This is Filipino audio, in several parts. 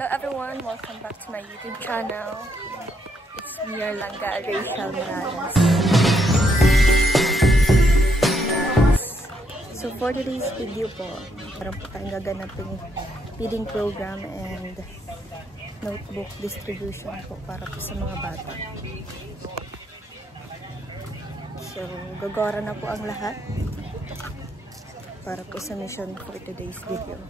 Hello everyone, welcome back to my YouTube channel. It's me, your langga, Rachel Morales. So for today's video po, parang po tayong gaganapin feeding program and notebook distribution po para po sa mga bata. So gagawin na po ang lahat para po sa mission for today's video.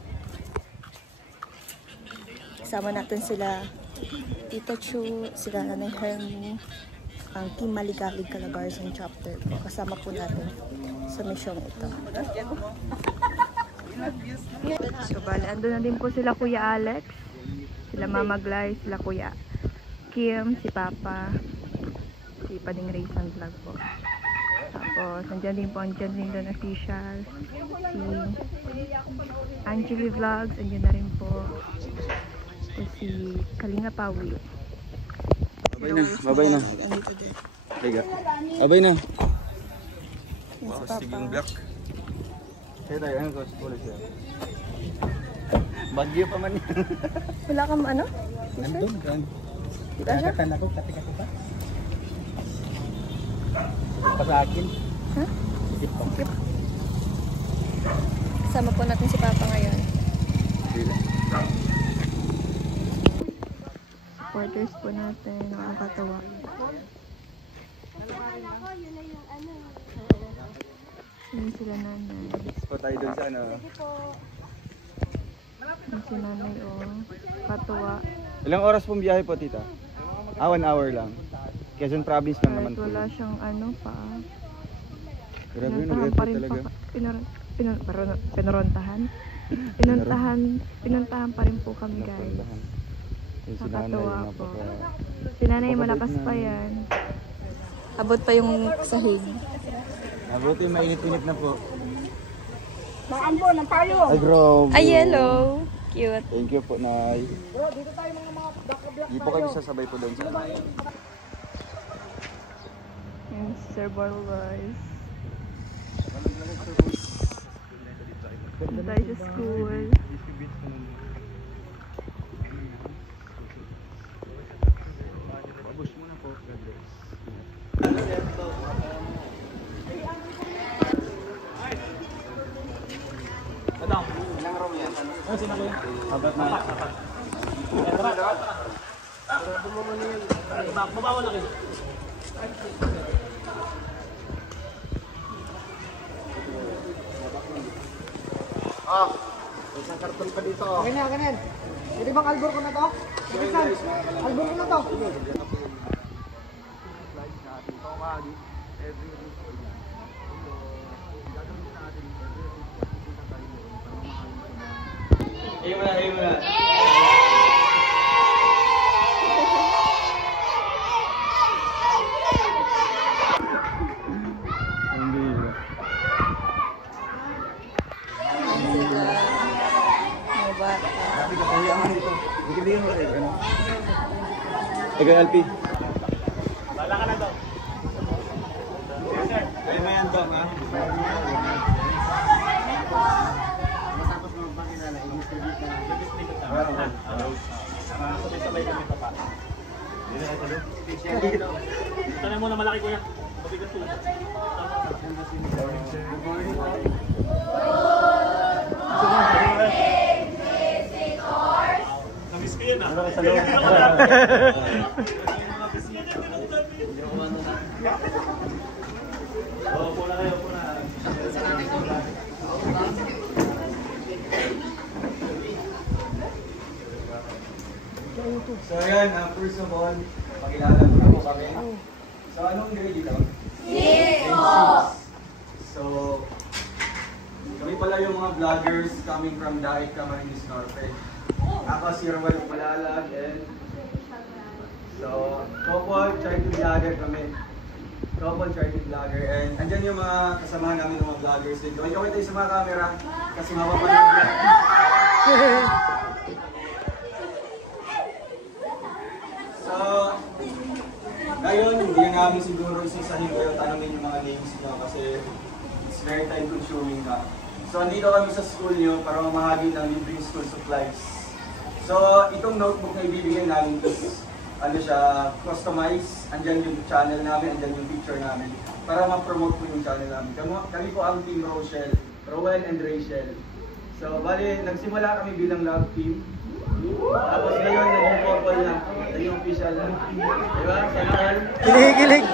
Kasama natin sila Tita Chu, sila Nanay Hermie, ang Team Maligalig Calabarzon chapter po. Kasama po natin sa mission ito. So bali, andun na din po sila Kuya Alex, sila Mama Glay, sila Kuya Kim, si Papa, si Pading Raysan Vlog po. Tapos nandiyan din po ang Janine Official, si Angeli Vlogs, andyan na rin po. Si Kalinga Pawi. Babay na, babay na. Liga. Babay na. Wow, Sigong Black. Kaya tayo, ano ko? Pulis yan. Bagyo pa man yan. Wala kang ano? Nandun, kan. Kita siya? Katan ako, kati-kati pa. Pa sa akin. Ha? Sikip pa. Kasama po natin si Papa ngayon. Bila. Supporters po natin, nakakatawa. Yun sila nanay. Po tayo dun sa ano. Yun si nanay katawa. Ilang oras pong biyahe po, tita? 1 hour lang. Quezon Province lang naman po. Wala siyang ano pa. Grabe yun, Pinuntahan pa rin talaga. Pinuntahan pa rin po kami, guys. Nakakatawa po. Si nanay malakas pa yan. Abot pa yung sahig. Abot yung mainit-init na po. Maambo ng payo. Ay, grabe. Ay, yellow. Cute. Thank you po, Nay. Bro, dito tayo mga black. Hindi po kayo sasabay po doon sa Yan, Sir Borl Royce. Punta tayo sa school. Isang karton pa dito. Okay na, ganyan. Pwede bang albor ko na to? Bilisan. Albor ko na to. Hey muna, hey muna. Okay, LP. Bala ka na daw. Kaya may andong, ha? Matapos mo magpakilala, i-distribute na lang. Sabay-sabay kami pa pa. Tanay mo na malaki, kuya. Mabigat po. Namiss ko yun, ah. Sa loob. Opo na kayo, opo na. So ayan, first of all, pakilala mo po kami. So anong grade dito? Grade 6. So, kami pala yung mga vloggers coming from Daig, Camarines Norte. Ako si Roel Palalag and so, couple charity vlogger kami. Couple charity vlogger and andyan yung mga kasama namin ng mga vloggers dito. Ikaw tayo sa mga camera kasi mapapanood. So, ngayon, hindi namin siguro isasahin ko yung tanongin yung mga names nyo kasi it's very time consuming na. So, andito kami sa school nyo para mamahagi ng libreng school supplies. So, itong notebook na ibibigay namin is, ano siya, customize. Andyan yung channel namin, andyan yung picture namin. Para ma-promote po yung channel namin. Kami po ang Team Rochelle, Rowell and Rachel. So, bali, nagsimula kami bilang love team. Tapos ngayon, naging couple na. Naging official na. Diba? Sana all. Kilig.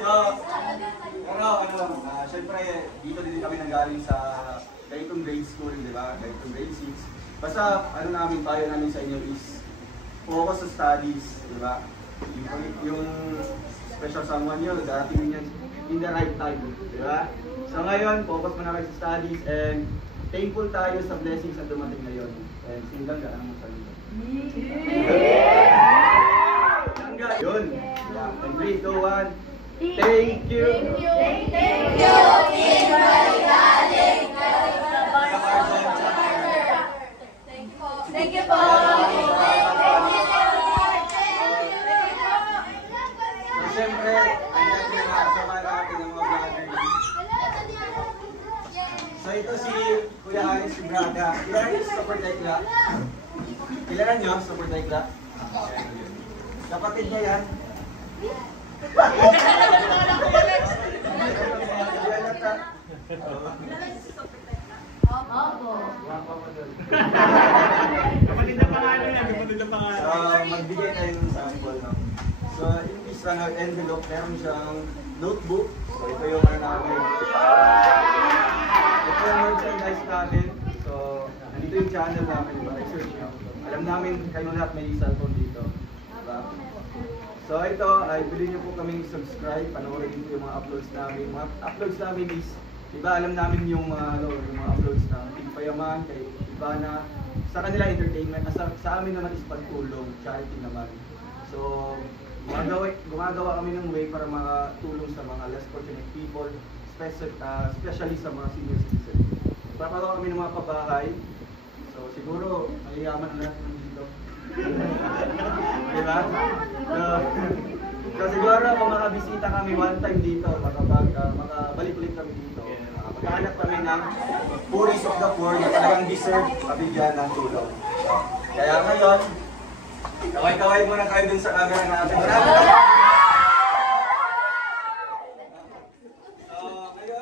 So, pero ano, syempre, dito din kami nanggaling sa Dayton Grade School, di ba? Dayton Grade 6. Basta, ano namin, payo namin sa inyo is focus sa studies, di ba? Yung special someone nyo, darating yan in the right time, di ba? So ngayon, focus muna kayo sa studies and thankful tayo sa blessings na dumating ngayon. And singgang gaan mo sa nito. Singgang! Yun! And 3, 2, 1. Thank you! Thank you, Team Marigaling! Thank you po! So syempre, andyan yung nakasama natin ng mga vloggers. So ito si Kuya Aris, si Braga. Kilala niyo si Super Tekla? Kilala niyo si Super Tekla? Kapatid niya yan. Kapatid na pangalan yan, kapatid na pangalan. So, magbigay tayo ng sample. No? So, in this envelope, meron siyang notebook. So, ito yung ano namin. Ito yung merchandise namin. So, nandito yung channel namin. Diba? Research nyo. Alam namin kayo lahat may cellphone dito. Diba? So, ito, ay pwede nyo po kaming subscribe. Panoorin po yung mga uploads namin. Mga uploads namin is, diba, alam namin yung mga uploads na Team Payaman, kay Ivana, sa kanila entertainment, sa amin naman is pagtulong, charity naman. So, gumagawa kami ng way para makatulong sa mga less fortunate people, especially sa mga senior citizens. Papagawa kami ng mga pabahay. So, siguro, mayayaman ang lahat ng dito. Diba? So, siguro, kung makabisita kami one time dito, makabalik ulit kami dito. Maghanap kami ng Puris of the Poor na talagang deserve kabigyan ng tulong. Kaya ngayon, kaway-kaway muna kayo dun sa camera natin.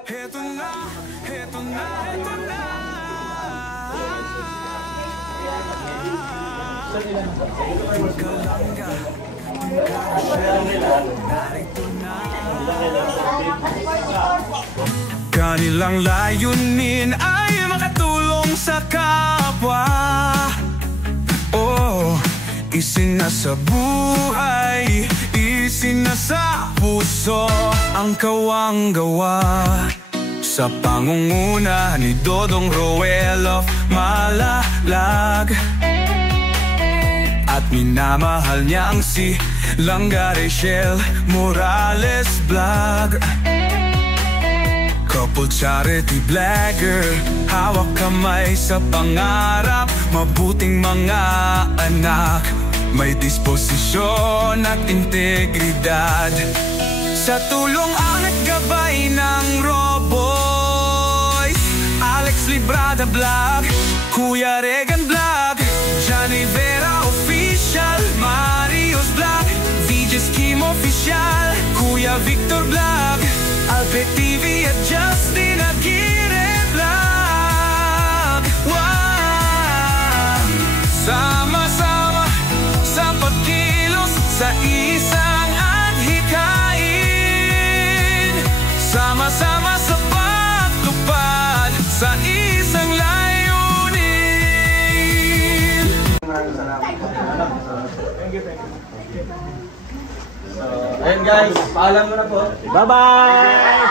Heto na, heto na, heto na. Kalangga, narito na. Kanilang layunin ay makatulong sa kapwa. Oh, isinasa buhay, isinasa puso ang kawang gawa. Sa pangunguna ni Dodong Rowell of Malalag, at minamahal niya ang si Langga Rachel Morales Vlog. Couple charity blogger, hawak kamay sa pangarap, mabuting mga anak, may disposisyon at integridad. Sa tulong at gabay ng Roboy, Alex Librada Vlog, Kuya Regan Vlog, Johnny Vera Official, Marios Vlog, VJ's Kim Official, Kuya Victor Vlog, Alpe TV at Justin Aguirre Vlog. Wow! Sama-sama sa pagkilos sa isang adhikain, sama-sama sa pagtupad sa isang layunin. Maraming salamat. Thank you. So, ayun guys, paalam mo na po. Bye-bye!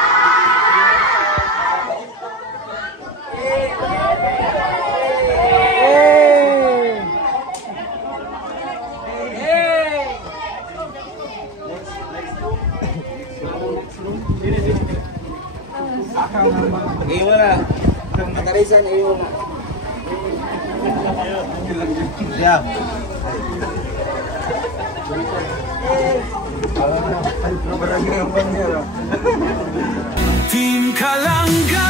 Iwan na. Nakarisan, iwan na. Yeah. Team Kalangga,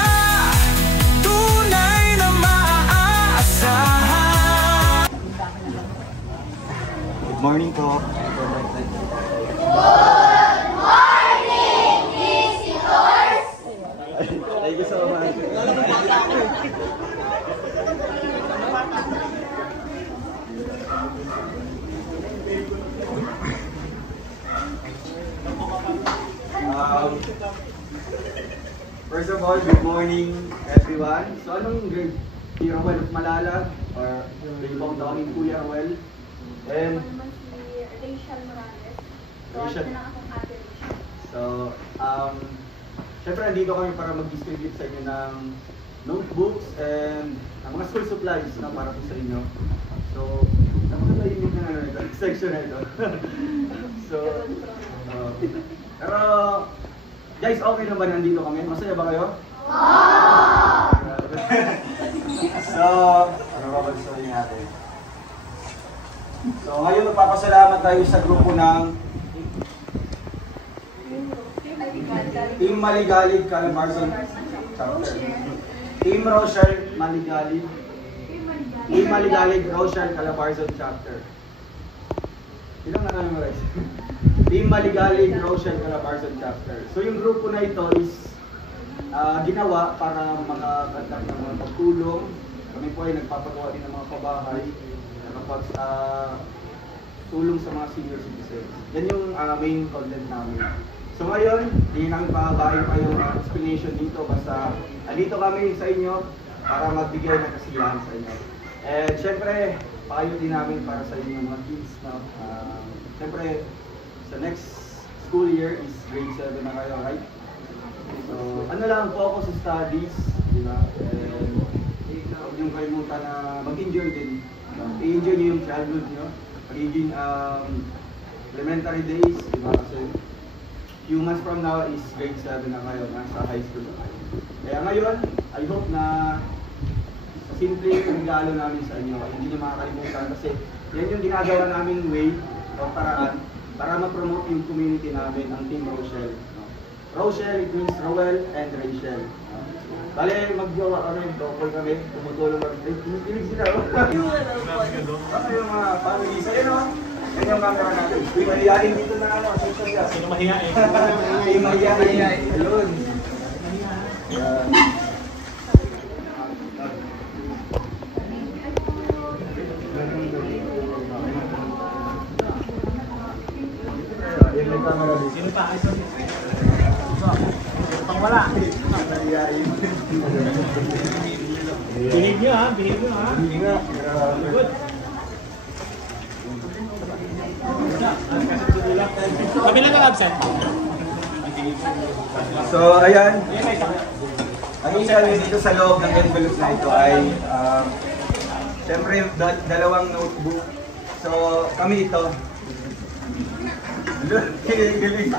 tunay na maaasahan. morning po. Thank you so much. First of all, good morning everyone. So anong grade? Kuya Ruel of Malalag or Bilbao Tawag in Kuya Ruel? And Rachel Morales. Rachel. Na lang akong ate Rachel. So, syempre nandito kami para mag-distribute sa inyo ng notebooks and mga school supplies na para po sa inyo. So, napakalayin na ito, section na ito. So, pero, guys, okay na ba nandito kami? Masaya ba kayo? So, ano ba sabihin natin? So, ngayon magpapasalamat tayo sa grupo ng Team Maligalig Calabarzon Chapter. Team Rochelle Maligalig. Team Maligalig Rochelle Calabarzon Chapter. Ilang na kami guys? Team Maligalig Rochelle Calabarzon Chapter. So yung grupo na ito is ginawa para makakantang ng mga pagtulong. Kami po ay nagpapagawa din ng mga pabahay na kapag tulong sa mga senior citizens. Yan yung main content namin. So ngayon, hindi namin pababain pa yung explanation dito. Basta andito kami sa inyo para magbigay ng kasiyahan sa inyo. And syempre, payo din namin para sa inyo mga kids. No? Syempre, sa next school year is grade 7 na kayo, right? So, ano lang, focus sa studies, di ba? And huwag niyong kalimutan na mag-enjoy din. I-enjoy niyo yung childhood niyo. Magiging elementary days, di ba? Kasi few months from now is grade 7 na kayo, nasa high school na kayo. Kaya ngayon, I hope na sa simple regalo namin sa inyo, ay hindi niyo makakalimutan kasi yan yung ginagawa naming way o paraan para ma-promote yung community namin, ang Team Rochelle. Rochelle, it means Roel and Rachel. Bale, mag-jowa kami, double kami, tumutulong kami. Kinikilig sila, oh. Baka yung mga family, sa'yo no? Yan yung camera natin. Uy, mahihain dito na ano, social gas. Sino mahihain? Uy, mahihain. Ayun. Sino pa? Pang wala. Binig nyo ha, binig nyo ha. Hindi nga. Good. Kami lang absent. So, ayan. Ang isa dito sa loob ng envelope na ito ay siyempre dalawang notebook. So, kami ito. Galing.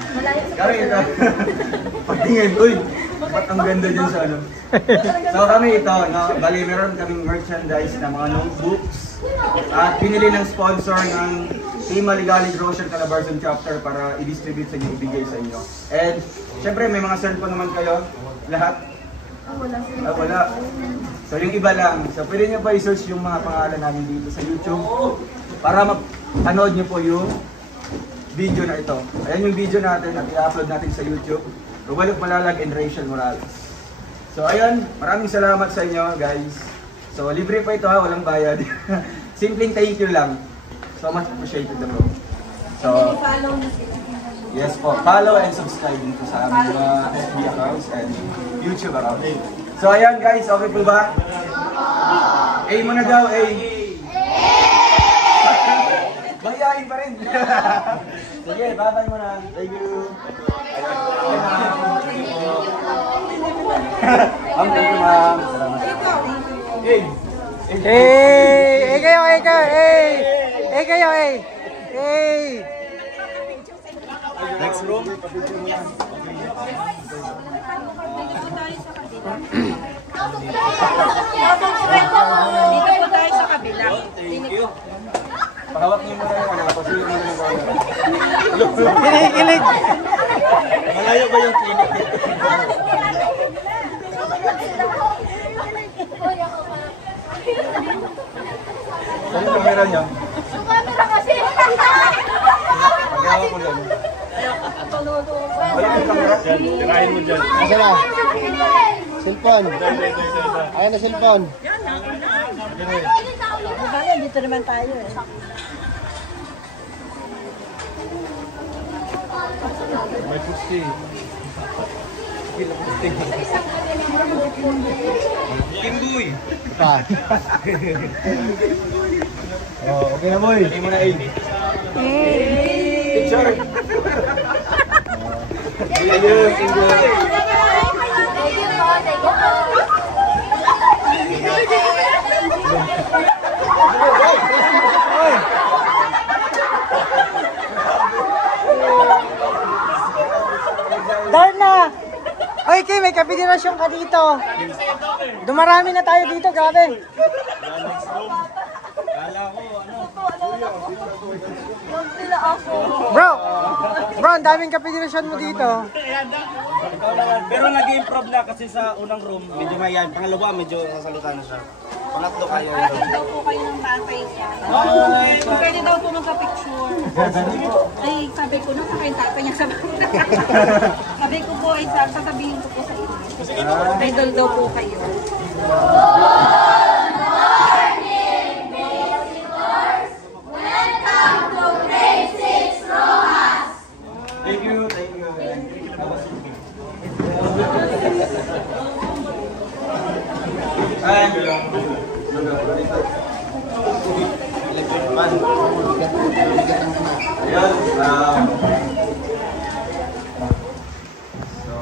Kami ito. Pagtingin, uy, ba't ang ganda dyan sa ano? So, kami ito, no? Bali, meron kaming merchandise na mga notebooks. At pinili ng sponsor ng Team Maligalig Rochelle Calabarzon Chapter para i-distribute sa inyo, ibigay sa inyo. And, syempre, may mga cellphone naman kayo. Lahat? Wala. So, yung iba lang. So, pwede nyo pa i-search yung mga pangalan namin dito sa YouTube para mapanood nyo po yung video na ito. Ayan yung video natin at i-upload natin sa YouTube. Ruel of Malalag and Rachel Morales. So, ayun. Maraming salamat sa inyo, guys. So, libre pa ito ha. Walang bayad. Simpleng thank you lang. So much appreciated na po. So, yes po. Follow and subscribe dito sa aming mga FB accounts and YouTube accounts. So, ayan guys. Okay po ba? A muna daw. A. Bayain pa rin. Sige, babay mo na. Thank you. Thank you, ma'am. Salamat. Hey! Hey kayo, hey kayo, hey! Hey kayo, hey! Hey! Next room. Dito po tayo sa kabila. Thank you. Pahawak niyo muna yung ano, pasuyo mo yung ano. Kilig! Malayo ba yung clinic dito? Ano camera niya? Ang camera kasi! Hawak mo dyan. Wala kang camera? Tirahin mo dyan. Asa na? Cellphone. Ayan na cellphone. Dito naman tayo eh. May pusti. Kimboy! Pa. Oh, okay na boy. Hindi mo na aim. Picture! Ayun, Kimboy! Darna! Oy, Kim, may kapitirasyon ka dito. Dumarami na tayo dito, grabe. Bro! Bro, ang daming kapitirasyon mo dito. Pero nag-improve na kasi sa unang room, medyo mayan. Pangalawa, medyo sasalita na siya. Pangatlo kayo. Daw po kayo ng tatay niya. Pwede daw po magka-picture. Ay, sabi ko nung sa tatay niya sabi ko po, ay sasabihin ko po sa inyo. Idol daw po kayo. Thank you, thank you. Ayan, so,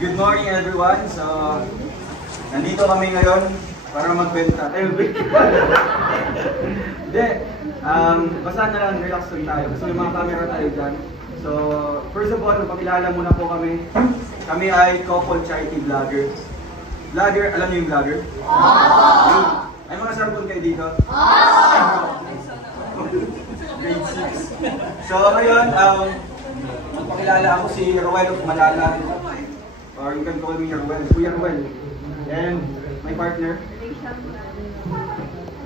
good morning everyone. So, nandito kami ngayon para magbenta. Hindi, basta na lang, relax lang tayo. So, may mga camera tayo dyan. So, first of all, magpakilala muna po kami. Kami ay couple charity vlogger. Vlogger, alam niyo yung vlogger? Ay mga sarbon kayo dito? Grade 6. So, ngayon, magpakilala ako si Ruel of Malala. Or you can call me Ruel. Kuya Ruel. And my partner?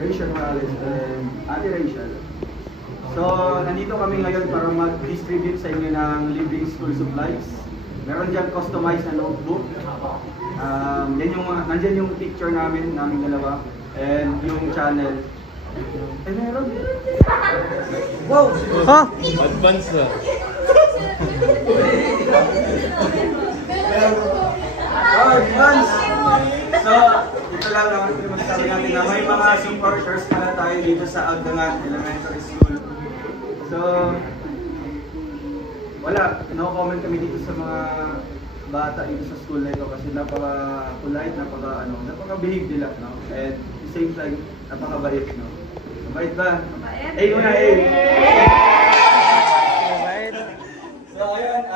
Rachel Morales. And Ate Rachel. So, nandito kami ngayon para mag-distribute sa inyo ng libreng school supplies. Meron dyan customized na notebook. Nandyan yung picture namin dalawa. And yung channel. Eh, meron. Wow! Ha? Advance na. Oh, advance! So, ito lang naman yung masasabi natin na may mga supporters pala tayo dito sa Agdangan Elementary School. So, wala, no comment kami dito sa mga bata dito sa school na ito kasi napaka-polite, napaka-behave nila, no? And at the same time, napaka-bait, no? Mabait ba? Mabait! Eh, muna, eh! So, ayun,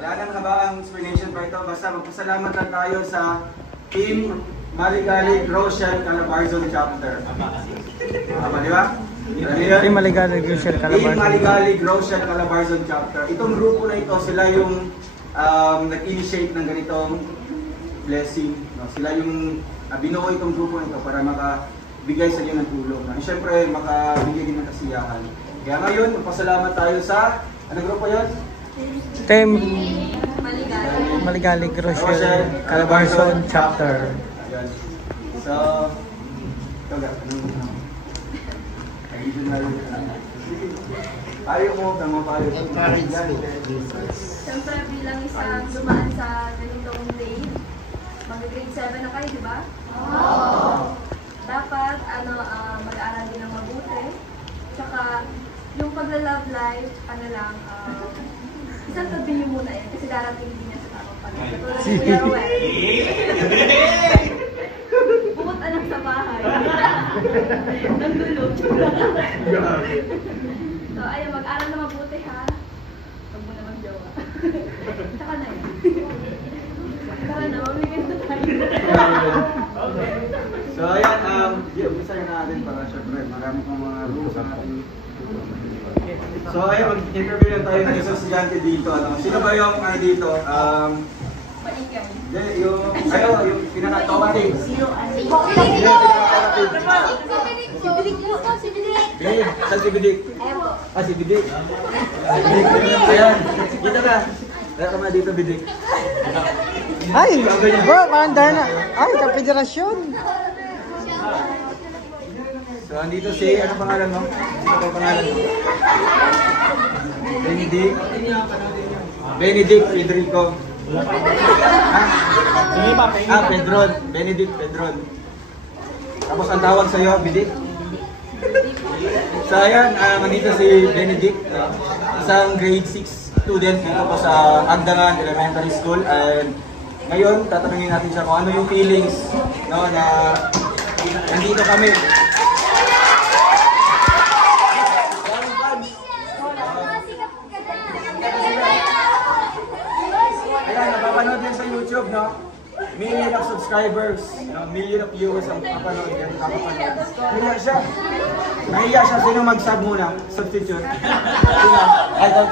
wala nang habaang explanation pa ito, basta magpasalamat lang tayo sa Team Maligalig Rochelle Calabarzon Chapter. Di ba? Team Maligalig Rochelle Team Calabarzon. Maligalig Rochelle Calabarzon Chapter. Itong grupo na ito, sila yung nag-initiate ng ganitong blessing. No? Sila yung binuo itong grupo na ito para makabigay sa inyo ng tulong. No? Siyempre, makabigay din ng kasiyahan. Kaya ngayon, magpasalamat tayo sa, anong grupo yun? Team Maligalig Rochelle Calabarzon Chapter. Ayan. So, ito ga, additional. Ayaw mo, tama pa rin. Siyempre bilang isang dumaan sa ganitong day, mag-grade 7 na kayo, di ba? Dapat mag-aaral din ng mabuti. Tsaka yung pagla-love life, isang tabi niyo muna yan kasi darating din yan sa tamang panahon. Tulad ni Kuya Ruel. Bukod anak sa bahay. Nandulog. So, ayun, mag-aral na mabuti ha. Huwag mo naman jowa. Tsaka na yan. Tara na, mamigay na tayo. So, ayan, umpisa na natin para syempre, marami pang mga rules ang ating. So, ayan, mag-interview lang tayo ng isang estudyante dito. Sino ba yung dito? Maligay. Yung pinaka-talkative. Sino? Pinaka-talkative. Si Bidik po, si Bidik. Saan si Bidik? Ayun po. Si Bidik. Ayan, dito ka. Kaya ka dito, Bidik. Ay, bro, kaandar na. Ay, kapederasyon. So, andito si, ano pangalan mo? Ano pa pangalan mo? Benedict. Benedict Federico. Ha? Pedron. Benedict Pedron. Tapos ang tawag sa'yo, Bidik. So, ayan, nandito si Benedict. Isang grade 6 student dito po sa Agdangan Elementary School. And ngayon, tatanungin natin siya kung ano yung feelings, no, na nandito kami. Ayan, napapanood din sa YouTube, no? Million of subscribers, no? Million of viewers ang papanood yan, kapapanood. Nahiya siya. Nahiya siya. Sino mag-sub muna? Substitute. Sino? Ay, daw.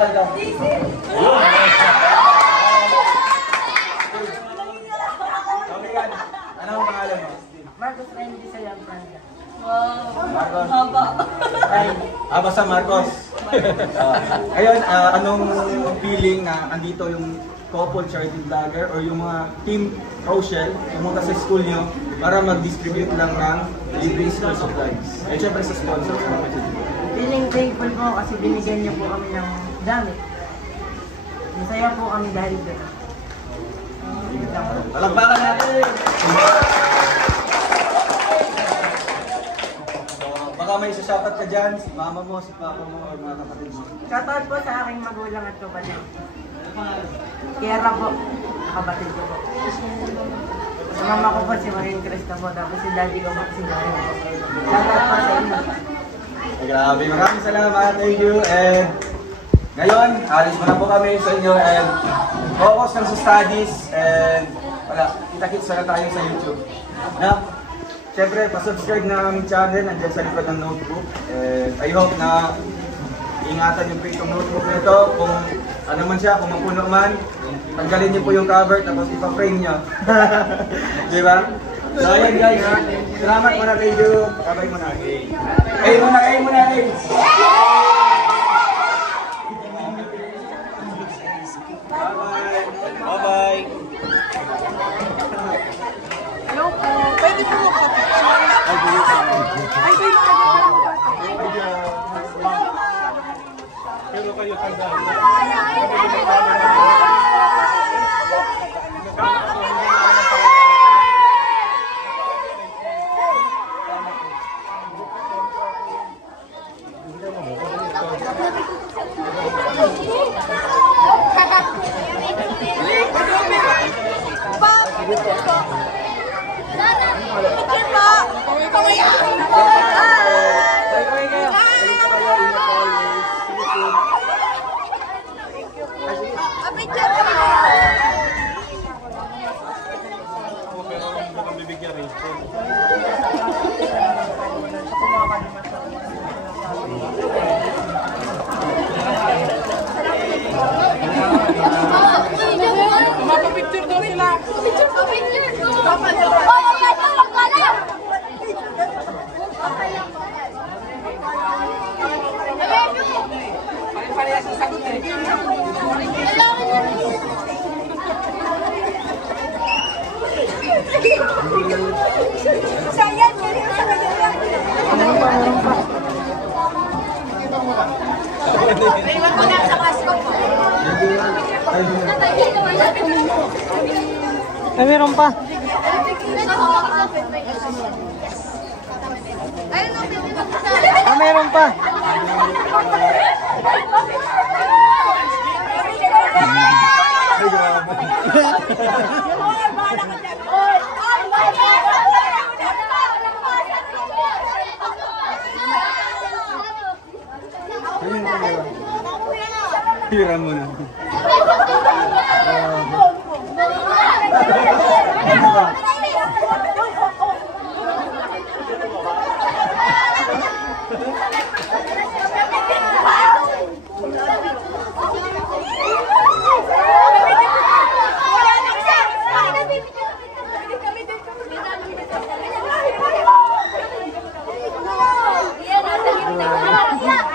Ano ang pangalan mo? Marcos Randy Sayang-Pranda. Marcos. Basta Marcos. Ayun, anong feeling na andito yung couple charity vlogger or yung mga team Rochelle pumunta sa school nyo para mag-distribute lang ng libreng school supplies? Eh, syempre sa sponsor. Feeling grateful po kasi binigyan niyo po kami ng damit. Masaya po kami dahil doon. Palakpakan natin! So, baka may shoutout ka dyan, si mama mo, si papa mo, or mga kapatid mo. Shoutout po sa aking magulang at kapatid. Kiara po, kapatid ko po. Sa mama ko po si Marin Cresta po, tapos si daddy ko po si Joey. Shoutout po sa inyo. Grabe, maraming salamat, thank you, and ngayon, alis mo na po kami sa inyo, and focus lang sa studies, and wala, kita-kits na tayo sa YouTube. Na, syempre, pasubscribe na aming channel, nandiyan sa likod ng notebook, and I hope na ingatan niyo po itong notebook nito, kung ano man siya, kung mapuno man, tanggalin niyo po yung cover, tapos ipa-frame niyo. Di ba? So ayan guys, salamat muna kay you. Kabay muna. Ay muna. Bye-bye. Hello po. Pwede po ako. Ay, pwede po. Pero kayo tandaan. Picture daw sila. Pare-pareha sa sagot eh. Sayang! Iwan ko na sa kasko po. Ay, meron pa. Ah, meron pa. Hiram mo na.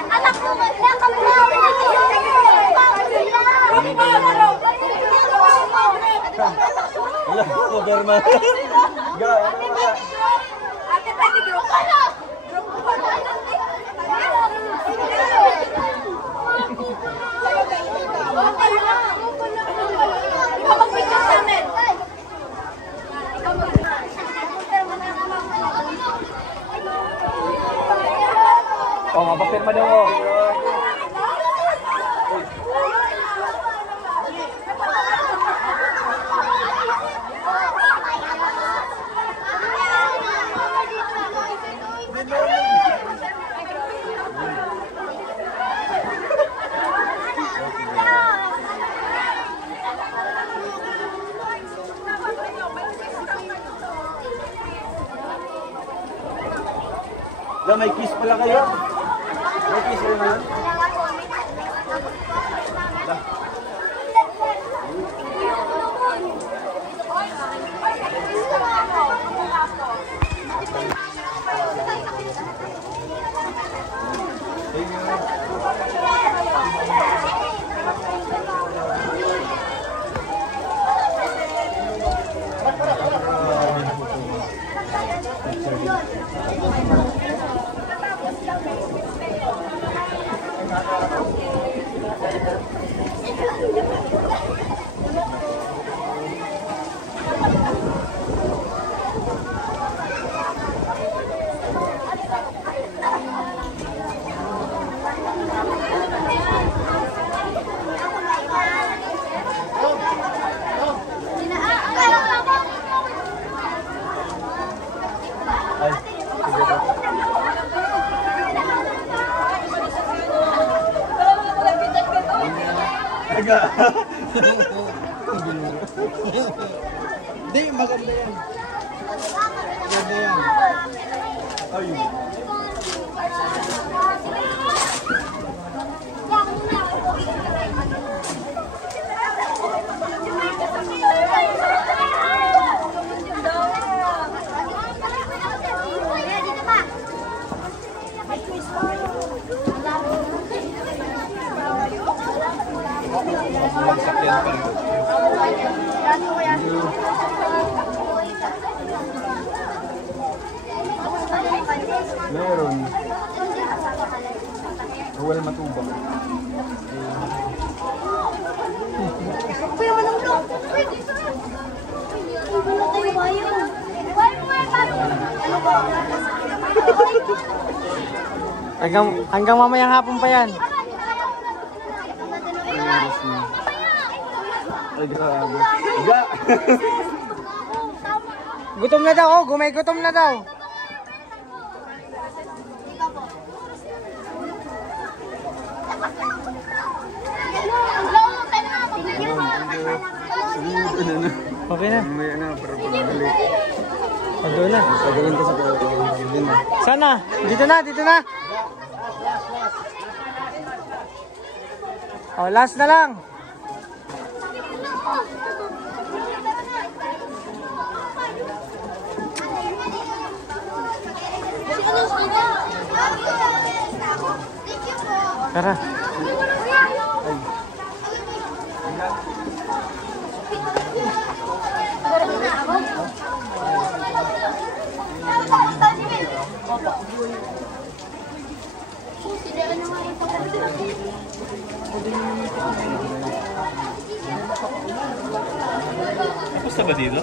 Anak ko, naman. Go, ano ba? Ate, pwede group ka na! Group ka na! Ikaw mag-picture sa amin! Ikaw Oh, mapapirma daw oh. May kiss pala kayo. May kiss kayo na. Hindi, maganda yan. Maganda yan. Ayun. Meron. Wala matubang. Kuya, manong-long! Wala tayo bayo. Hanggang mamayang hapon pa yan. Ay, grabe. Ga! Gutom na daw, oh. Gumay gutom na daw. Okay na. May ano, pero pagdali. Pagdoon na. Pagdalan ka sa pagdalan. Sana. Dito na, dito na. Oh, last na lang. Tara. Gusto ba dito?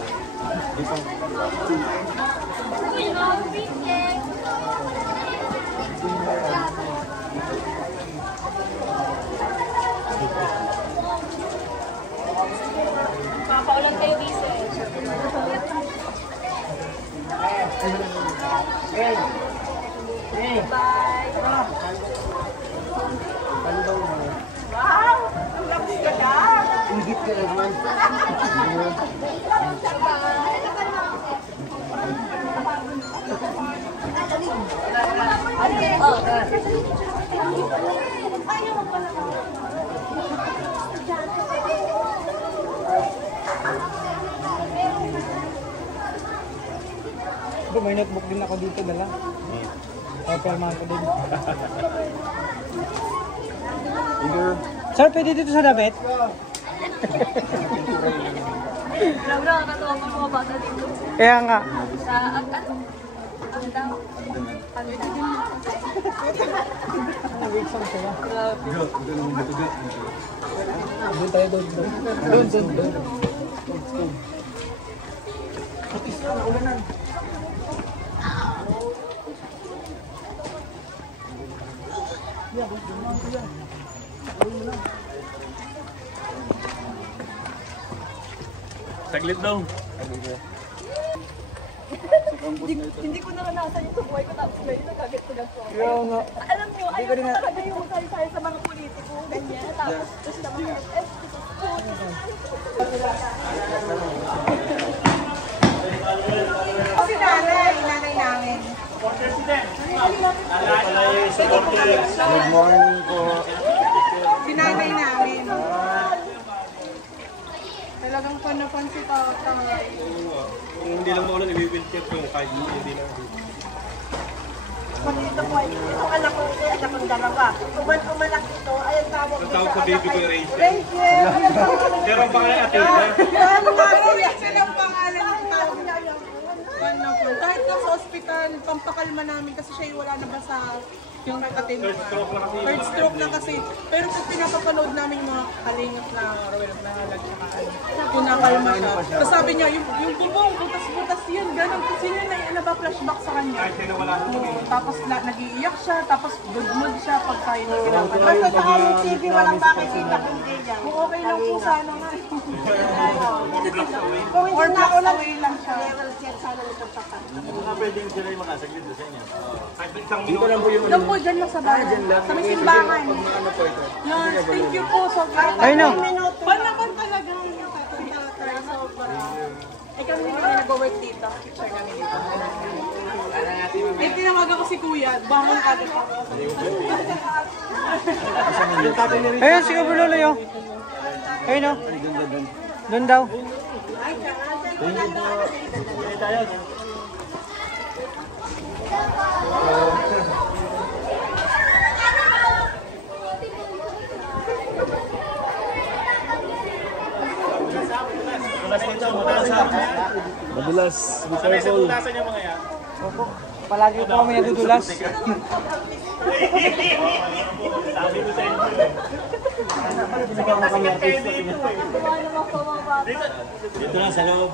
Paulan kayo, Bise. May notebook din ako dito, dala. Papirmahan ko din. Sir, pwede dito sa damit? Grabe nakakatawa ko mga bata dito. Kaya nga. Sa ang daw? Doon tayo, doon. Saglit daw. Hindi ko naranasan yung sa buhay ko tapos ngayon nagkagat-kagat ko. Kaya nga. Alam mo, ayaw ko talaga yung magsaysay sa mga politiko, ganyan. Tapos gusto na mga FF. O si nanay namin. Good morning po. Si nanay namin. Talagang fan na fan si tatay. Hindi lang maulan, i-wheelchair ko yung kahit hindi lang. Dito po, itong anak kong dalawa. Umanak ito, ay ang tawag Ang tawag ko baby ko yung Rachel. Rachel! Pero ang pangalan Athena. Rachel ang pangalan ng tawag niya. Wonderful. Kahit na sa ospital, pampakalma namin kasi siya wala na ba sa yung nag-attend. Third stroke na kasi. Pero kung pinapapanood namin yung mga kalingap na Roel na nagkakaan, pinakalma siya. Tapos sabi niya, yung bubong, butas-butas yan, gano'n. Kasi yun naba-flashback sa kanya. Tapos nag-iiyak siya, tapos good siya pag tayo pinapanood. Basta sa aming TV, walang makikita kundi dyan. Okay lang po sana nga. Kung hindi na ako lang siya. Mga pwedeng sila yung makasaglit doon sa inyo. Dito lang po yung Doon po dyan lang sa bahay. Sa may simbahan. Yan, thank you po. Sobrang Ay, no. Panaman talaga yung tatay. Sobrang. Ay kami hindi kami nag-work dito. Picture namin dito. Ay, tinawagan ko si Kuya. Bangon ka dito. Ayun, si Kabulolo yun. Ayun o. Doon daw. Madulas. Be careful. Opo. Palagi po kami nadudulas. Dito lang sa loob.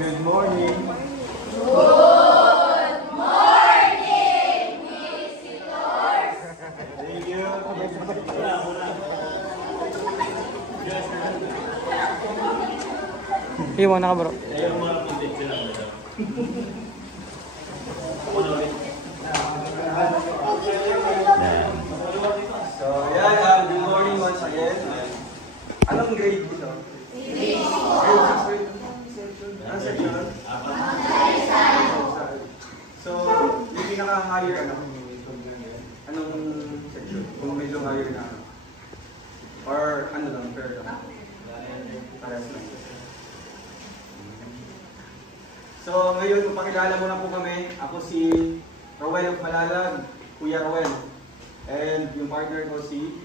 Good morning. Thank you. Iwan na ka bro. So, yan. Good morning once again. Anong grade dito? Grade 6. Anong section? So, yung pinaka-higher, anong section? Kung medyo higher na ano? Or ano lang, fair lang? Parehas lang. So, ngayon, pakilala mo na po kami. Ako si Roel of Malalag, Kuya Roel. And yung partner ko si...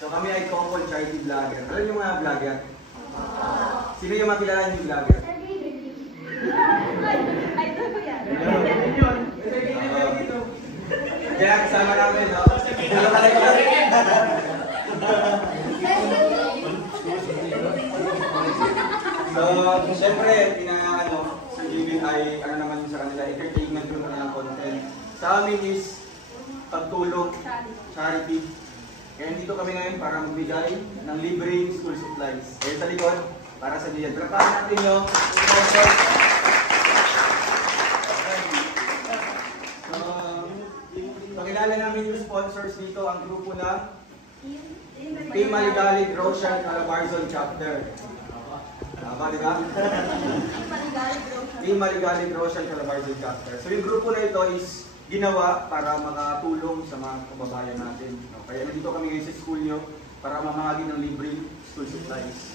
So kami ay couple charity vlogger. Alam niyo mga vlogger? Sino yung makilala niyo vlogger? Kaya kasama namin, no? Ano talaga? So, siyempre, si Jibin ay, ano naman sa kanila, entertainment yung kanilang content. Sa amin is pagtulong, charity. Kaya dito kami ngayon para magbigay ng libreng school supplies. Kaya sa likod, para sa diyan. Palapakan natin yung sponsor. So, pakilala namin yung sponsors dito, ang grupo na Team Maligalig Roshan Calabarzon Chapter. Tama, di ba? Team Maligalig Roshan Calabarzon Chapter. So yung grupo na ito is ginawa para makatulong sa mga kababayan natin. No? Kaya nandito kami ngayon sa school nyo para mamahagi ng libreng school supplies.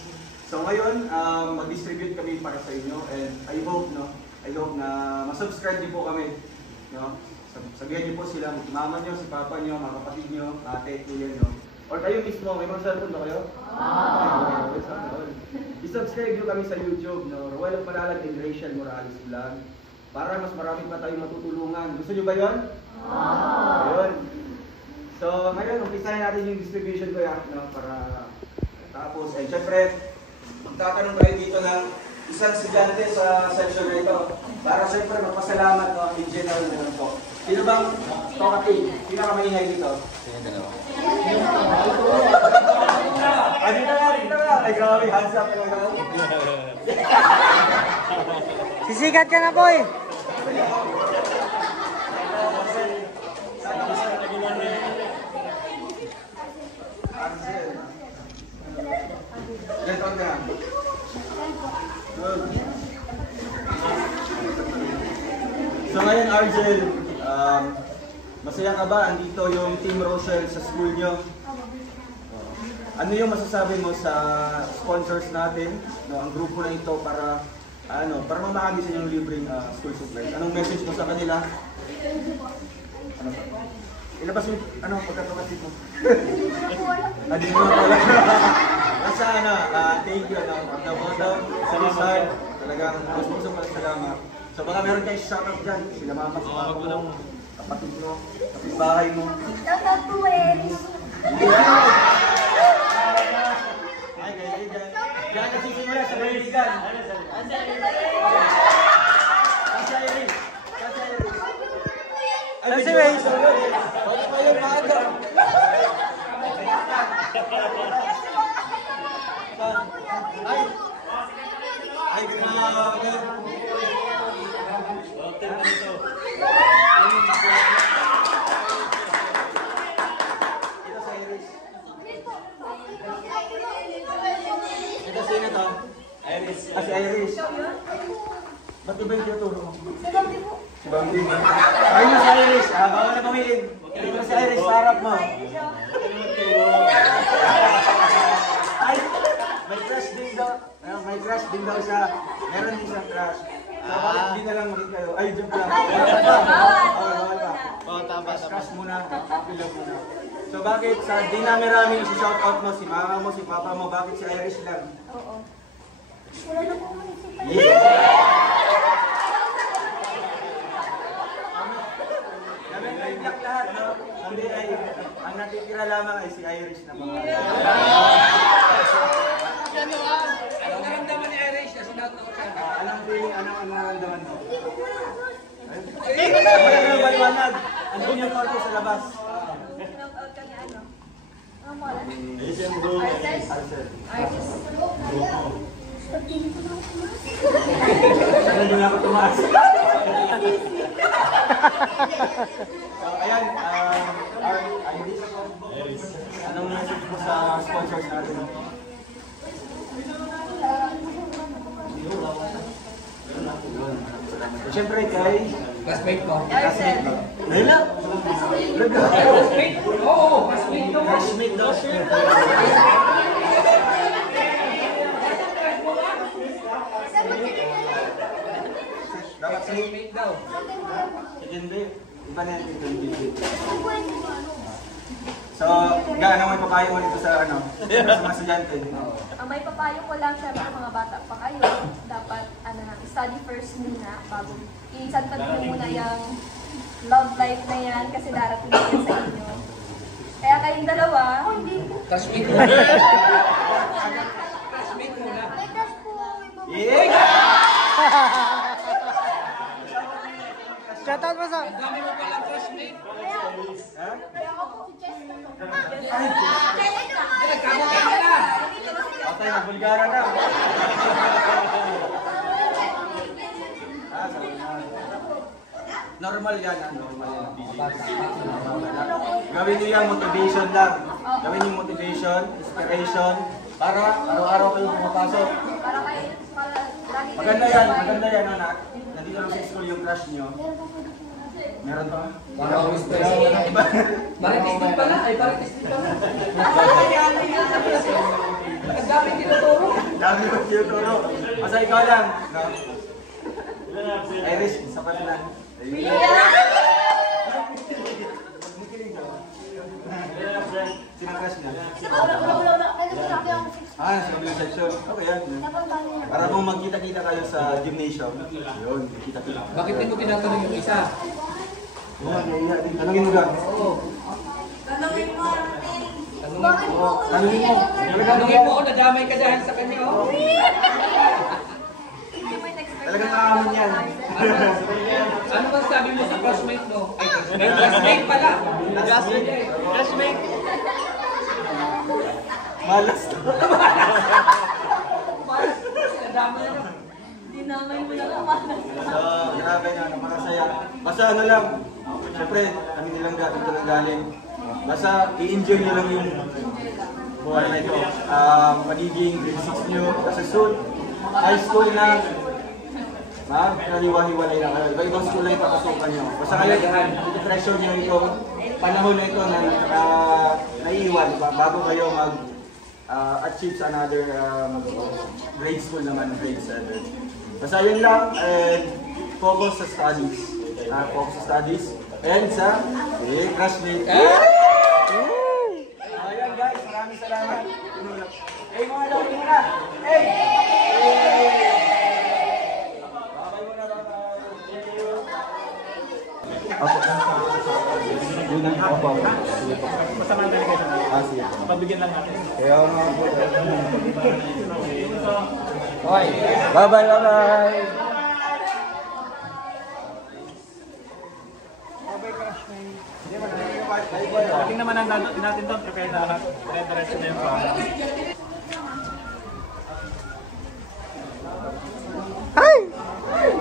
So ngayon, mag-distribute kami para sa inyo and I hope na masubscribe din po kami no? Sabihan niyo po sila, mama niyo, si papa niyo, mga kapatid niyo, ate, kuya niyo. Or kayo mismo, may mga cellphone ba kayo? I-subscribe niyo kami sa YouTube, no? Roel of Manalag and Rachel Morales Vlog. Para mas marami pa tayong matutulungan. Gusto niyo ba yun? Ayun. So, ngayon, umpisahan natin yung distribution ko yan, no? Para tapos, and syempre, magtatanong tayo dito ng isang estudyante sa section na ito. Para syempre, magpasalamat, no? In general na lang po. Sino bang tokating? Sino ka maingay dito? Dito nga. Ay, grabe, hands up na lang. Sisikat ka na, boy! Ilan taon ka? Good. So ngayon, Argel, masaya ka ba? Andito yung Team Rochelle sa school nyo. Ano yung masasabi mo sa sponsors natin, no, ang grupo na ito para mamahagi sa inyong libreng school supplies? Anong message mo sa kanila? Ano pa? Ilabas mo, pagkatukas dito? Adi mo na pala. Basta thank you, pagkaboto, salamat, talagang gusto pala salamat. So baka meron tayong shoutout dyan, sila mama, si papa mo, kapatid mo, kapitbahay mo. Shoutout to Eris. Ay, ganyan dyan. Diyan nagsisimula sa kaibigan. Kasi Iris. Kasi Iris. Bakit pa yun, maaga? Ay, grabe. Ito sino to? Iris. Si Iris. Ba't iba yung tinuturo mo? Si Bambi. Ay, si Iris. Bawal na pamilin. Ito si Iris, sa harap mo. Ay, may crush din daw. May crush din daw siya. Meron din siyang crush. So, bakit di na lang makit kayo? Ay, joke lang. Bawal pa. Crush muna. Pilog muna. So, bakit sa dinami-rami si shoutout mo, si mama mo, si papa mo, bakit si Iris lang? Oo. Wala na po ulit si Papa. Kami ay black lahat, no? Kundi ay, ang natitira lamang ay si Iris na mga. Anong naramdaman ni Iris? Anong feeling, anong naramdaman mo? Wala na maliwanag. Andun yung kwarto sa labas. Shoutout ka ni ano? Ang wala. Artist. Sana din ako tumaas. So, ayan, anong message mo sa sponsors natin? Siyempre kay classmate ko. Classmate mo. Nila? Classmate? Oo, classmate ko. Classmate daw. Dapat classmate daw. Hindi. Iba na yung hindi. So, gaano may papayo mo dito sa sa mga estudyante? Ang may papayo ko lang sa mga bata pa kayo, dapat study first muna bago isantad mo muna yung love life na yan kasi darating na yan sa inyo. Kaya kayong dalawa, Classmate mo. Classmate mo na. may crush po. Shoutout mo sa... Dami mo palang classmate. Kaya ako po si Jessica. Nagkamukha na. Patay na, Bulgara na. Normal yan, normal yan. Gawin niyo yung motivation lang. Gawin niyo motivation, inspiration, para araw-araw kayo pumapasok. Para kayo, lagi Maganda yan, anak. Nandito lang sa school yung crush niyo. Meron pa? Parang testing pala. Ay, parang testing pala. Ang dami tinuturo. Dami mo tinuturo. Basta ikaw lang. Iris, sapat na. Sinang crush niya? Sa kabilang section. Okay, yan. Para kung magkita-kita kayo sa gymnasium, yun, kita-kita. Bakit hindi ko tinatanong yung isa? Tanungin mo ka. Tanungin mo. Tanungin mo, nadamay ka dahil sa kanya, oh. Talagang nakakamon yan. Ano bang sabi mo sa classmate, no? Ay, classmate pala. Classmate. Malas. Nadamay na. Dinamay mo lang ang malas. So, grabe na, napakasaya. Basta ano lang, syempre, kami nilang dito lang galing. Basta i-enjoy nyo lang yung buhay na ito. Magiging grade 6 nyo, kasi soon, high school na, naniwa-hiwalay na kayo. Iba-ibang school na ipapasukan nyo. Basta kayo, pressure nyo itong panahon na ito na naiiwan bago kayo mag-achieve sa another grade school naman, grade 7. Basta yun lang, and focus sa studies. Focus sa studies. And sa classmate. Ayan guys, maraming salamat. Hey mga dami muna! Hey! Babay muna, babay. Yun ang ako. Masama talaga kayo sa Sige. pagbigyan lang natin. Kaya nga po. Okay. Bye-bye, bye-bye. Tingnan naman natin doon, prepare na lahat. Dire-diretso na yung program. Ay!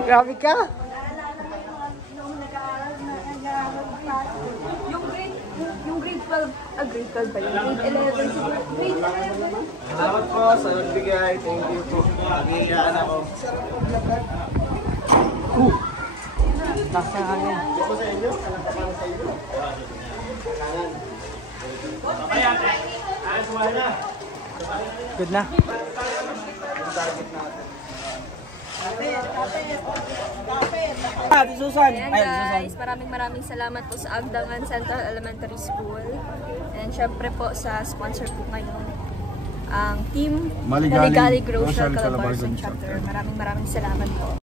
Grabe ka! Yung grade 12, grade 12 ba yun? Grade 11, siguro. Grade 11. Salamat po sa nagbigay. Thank you po. Nag-iiyaan ako. Nasa ano? Ayan. Ayos mo na. Good na. Susan. Ayan guys, maraming salamat po sa Agdangan Central Elementary School. And syempre po sa sponsor po ngayon, ang team Maligalig Maligalig Grocery Grocery Calabarzon Calabarzon Chapter. Maraming salamat po.